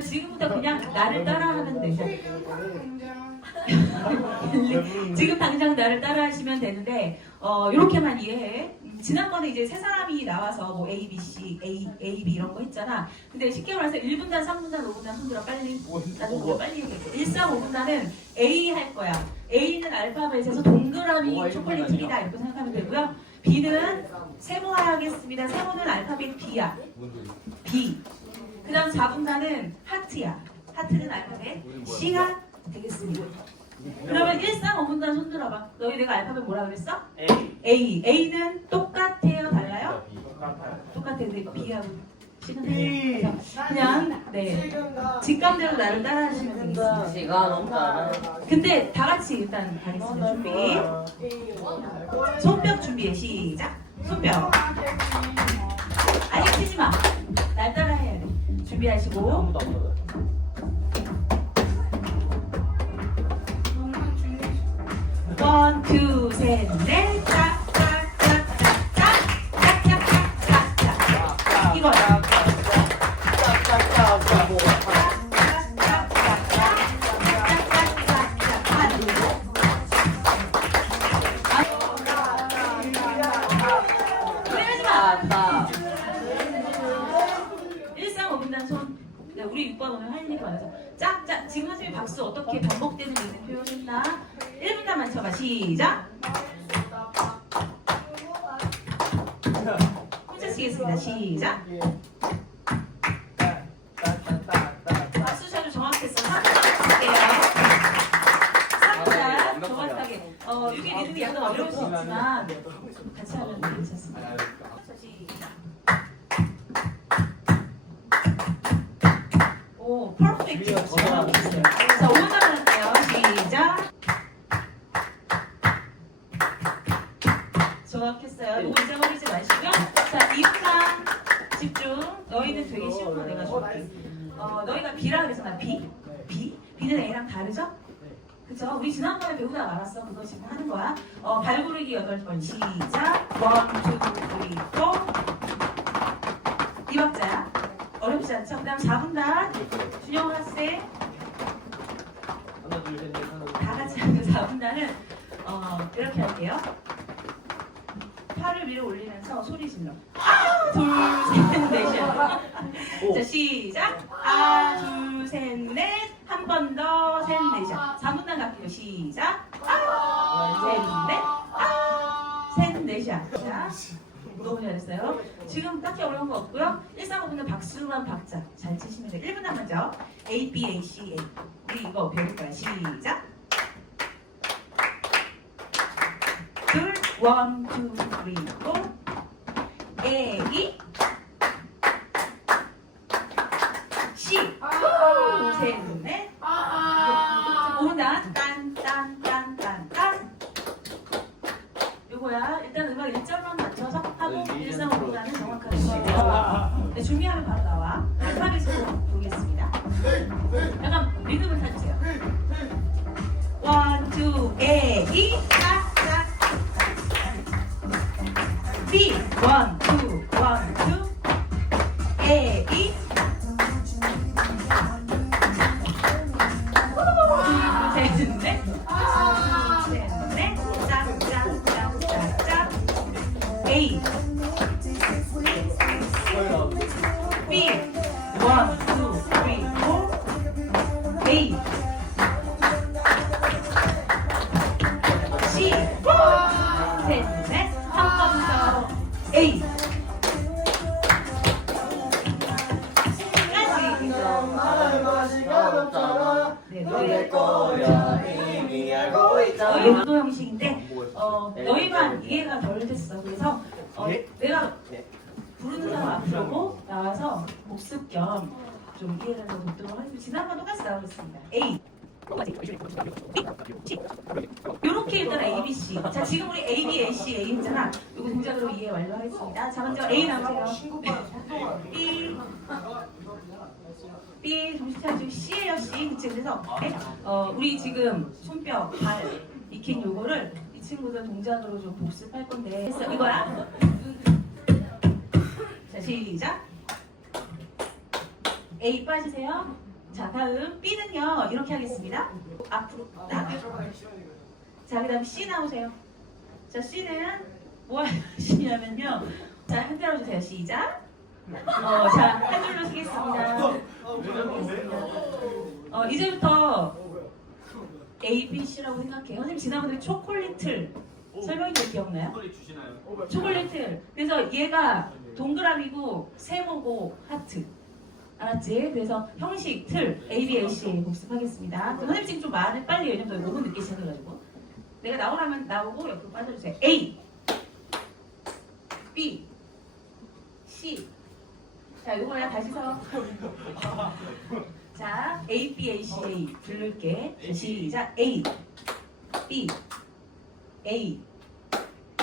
지금부터 그냥 나를 따라하면 되죠. 지금 당장 나를 따라하시면 되는데 어 이렇게만 이해해. 음, 지난번에 이제 세 사람이 나와서 뭐 A, B, C, A, A, B 이런 거 했잖아. 근데 쉽게 말해서 1분단, 3분단, 5분단 손들어 빨리. 그거 빨리 얘기해. 1, 4, 5분단은 A 할 거야. A는 알파벳에서 동그라미 초콜릿? 틀이다 이렇게 생각하면 되고요. B는 세모 하겠습니다. 세모는 알파벳 B야. B. 그 다음 4분단은 하트야. 하트는 알파벳 C가 되겠습니다. 그러면 1, 3, 5분단 손들어봐. 너희 내가 알파벳 뭐라 그랬어? A. A. A는 똑같아요? 달라요? 똑같아요. 근데 B하고 C는 그냥 네 직감대로 나를 따라하시면 되겠습니다. 시간 없다. 근데 다 같이 일단 가겠습니다. 준비. 손뼉 준비해. 시작. 손뼉. 아니 치지 마. 날 돼. 준비하시고 원, 투, 셋, 넷, 짠! 지금 선생님이 박수 어떻게 반복되는 지 표현했나? 1분단만 쳐봐. 시작. 혼자 치겠습니다. 시작 거 내가 줄게. 어, 너희가 B라 그랬잖아. B? B? B는 A랑 다르죠? 그쵸? 우리 지난번에 배우다 말았어. 그거 지금 하는 거야. 어, 발구르기 8번. 시작. 1, 2, 3, 4. 이 박자야. 어렵지 않죠? 그 다음 4분단. 준영 학생. 하나 둘 셋 넷 하나 둘. 다 같이 하는 4분단은 어, 이렇게 할게요. 팔을 위로 올리면서 소리 질러. 아, 둘, 셋, 넷이야. 자, 시작. 아, 둘, 셋, 넷. 한 번 더, 셋, 넷이야. 4분단 갈게요. 시작. 아, 셋, 넷. 아, 셋, 넷이야. 자, 너무 잘했어요. 지금 딱히 어려운 거 없고요. 1, 3, 5분은 박수만 박자 잘 치시면 돼요. 1분단 먼저. A, B, A, C, A. 우리 이거 배울 거야. 시작. 둘, 원, 투, 쓰리, 포. A, C. 후, 셋, 넷. 오단, 딴, 딴, 딴, 딴, 딴. 요거야. 일단 음악 1절만 맞춰서 하고 1, 3, 5분단은 정확하게 치세요. 네, 준비하면 바로 나와. 알파벳으로 부르겠습니다. 약간 리듬을 타주세요. 원, 투, A, E, 짝, 짝. B, 원, A, B, one, two, three, four. A, C, 셋, 넷, 한번 더. A. 네, 노래 운동 형식인데 어, 너희만 이해가 덜 됐어. 그래서 어, 네. 내가 네. 부르는 사람 앞으로 나와서 복습 겸 좀 이해를 더 돕도록 하겠습니다. 지난번 똑같이 나오겠습니다. A. 이렇게 일단 A, B, C. 자 지금 우리 A, B, A, C, A 했잖아. 이거 동작으로 이해 완료하겠습니다. 자 먼저 A 나오세요. B. B 정신 차리고 C예요 C. 그치 그래서 네? 어 우리 지금 손뼉, 발 익힌 요거를 이 친구들 동작으로 좀 복습할 건데 했어 이거야. 자 시작. A 빠지세요. 자, 다음 B는요. 이렇게 하겠습니다. 앞으로 나가. 자, 그 다음 C 나오세요. 자, C는 뭐 하시냐면요. 자, 흔들어 주세요. 시작. 어, 자, 한 줄로 쓰겠습니다. 어, 이제부터 A, B, C라고 생각해요. 선생님 지난번에 초콜릿을 설명해 줄 기억나요? 초콜릿 주시나요? 초콜릿을. 그래서 얘가 동그라미고 세모고 하트. 알았지? 그래서 형식, 틀, A, B, A, C 복습하겠습니다. 그럼 선생님 지금 좀 말을 빨리 왜냐면 5분 늦게 시작해가지고. 내가 나오라면 나오고 옆으로 빠져주세요. A, B, C. 자, 이거야 다시 서. 자, A, B, A, C, A 부를게. 자, 시작. A, B, A,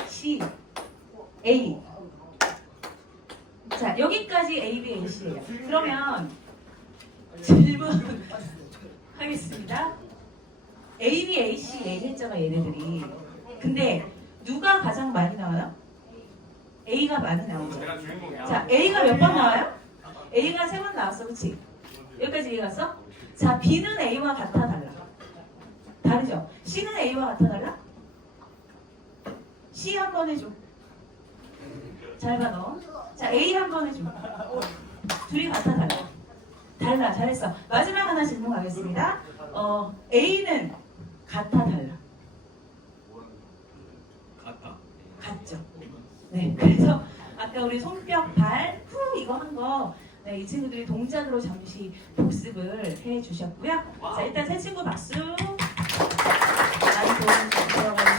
C, A. 자, 여기까지 A, B, A, C예요. 그러면 질문 하겠습니다. A, B, A, C 얘기했잖아, 얘네들이. 근데 누가 가장 많이 나와요? A가 많이 나오죠. 자, A가 몇 번 나와요? A가 세 번 나왔어, 그치? 여기까지 이해 갔어? 자, B는 A와 같아 달라. 다르죠? C는 A와 같아 달라? C 한 번 해줘. 잘 봐, 너. 자, A 한 번 해줘. 둘이 같아 달라. 달라, 잘했어. 마지막 하나 질문 가겠습니다. 어, A는 같아 달라. 같아. 같죠? 네, 그래서 아까 우리 손뼉 발, 후 이거 한 거, 네, 이 친구들이 동작으로 잠시 복습을 해 주셨고요. 자, 일단 새 친구 박수. 많이 도움 주셔가지고.